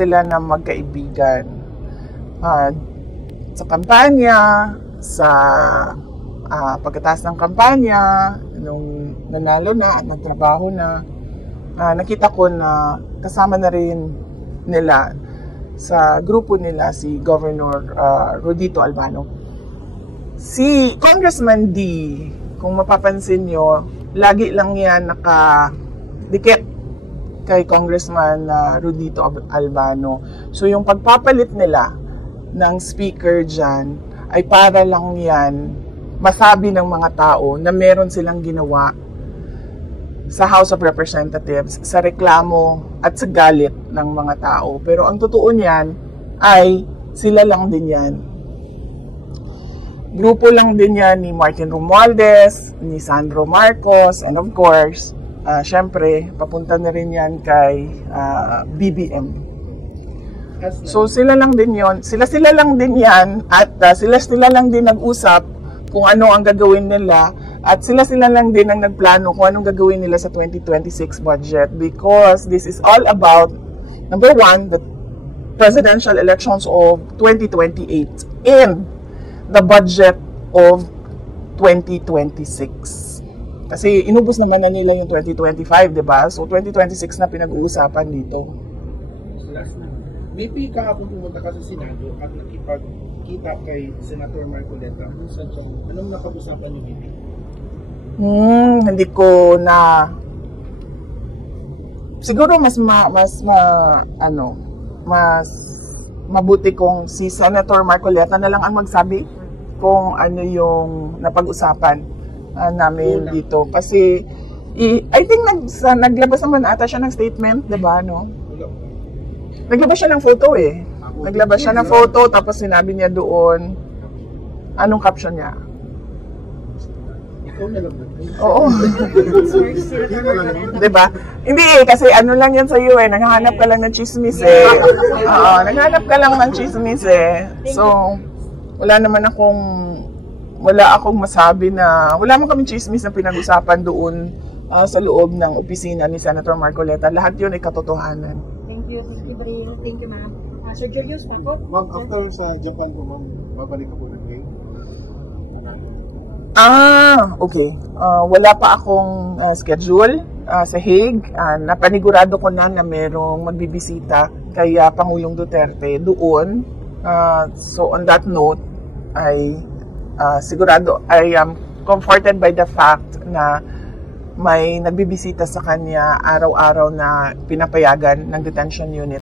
sila na magkaibigan. Sa kampanya, pagkatapos ng kampanya, nung nanalo na at nagtrabaho na, nakita ko na kasama na rin nila sa grupo nila si Governor Rodito Albano. Si Congressman D, kung mapapansin nyo, lagi lang yan nakadikit kay Congressman Rodito Albano. So yung pagpapalit nila ng speaker dyan ay para lang yan masabi ng mga tao na meron silang ginawa sa House of Representatives, sa reklamo at sa galit ng mga tao. Pero ang totoo niyan ay sila lang din yan. Grupo lang din yan ni Martin Romualdez, ni Sandro Marcos, and of course, syempre, papunta na rin yan kay BBM. So sila lang din yon, sila lang din yan, at sila lang din nag-usap kung ano ang gagawin nila, at sila lang din ang nagplano kung anong gagawin nila sa 2026 budget, because this is all about, number one, the presidential elections of 2028 and the budget of 2026. Kasi inubos naman na nila yung 2025, di ba? So 2026 na pinag-uusapan dito. Maybe kahapon pumunta ka sa Senado at nakipagkita kay Senator Marcoleta. Anong napag-usapan niyo dito? Hindi ko na... Siguro mas mabuti kung si Senator Marcoleta na lang ang magsabi kung ano yung napag-usapan namin dito. Kasi I think naglabas naman ata siya ng statement, di ba, no? Naglabas siya ng photo eh. Naglabas siya ng photo, tapos sinabi niya doon, anong caption niya? Ikaw na lang. Oo. Diba? Hindi eh, kasi ano lang yan sa'yo eh, naghahanap ka lang ng chismis eh. Oo, naghahanap ka lang ng chismis eh. So, wala akong masabi na, wala man kaming chismis na pinag-usapan doon sa loob ng opisina ni Senator Marcoleta. Lahat yun ay katotohanan. Thank you, Bril. Thank you, ma'am. Sir Julius, Paco? Ma'am, after sa Japan po, ma'am, babalik ka po ng Hague? Okay. Wala pa akong schedule sa Hague. Napanigurado ko na merong magbibisita kay Pangulong Duterte doon. So on that note, sigurado I am comforted by the fact na may nagbibisita sa kanya araw-araw na pinapayagan ng detention unit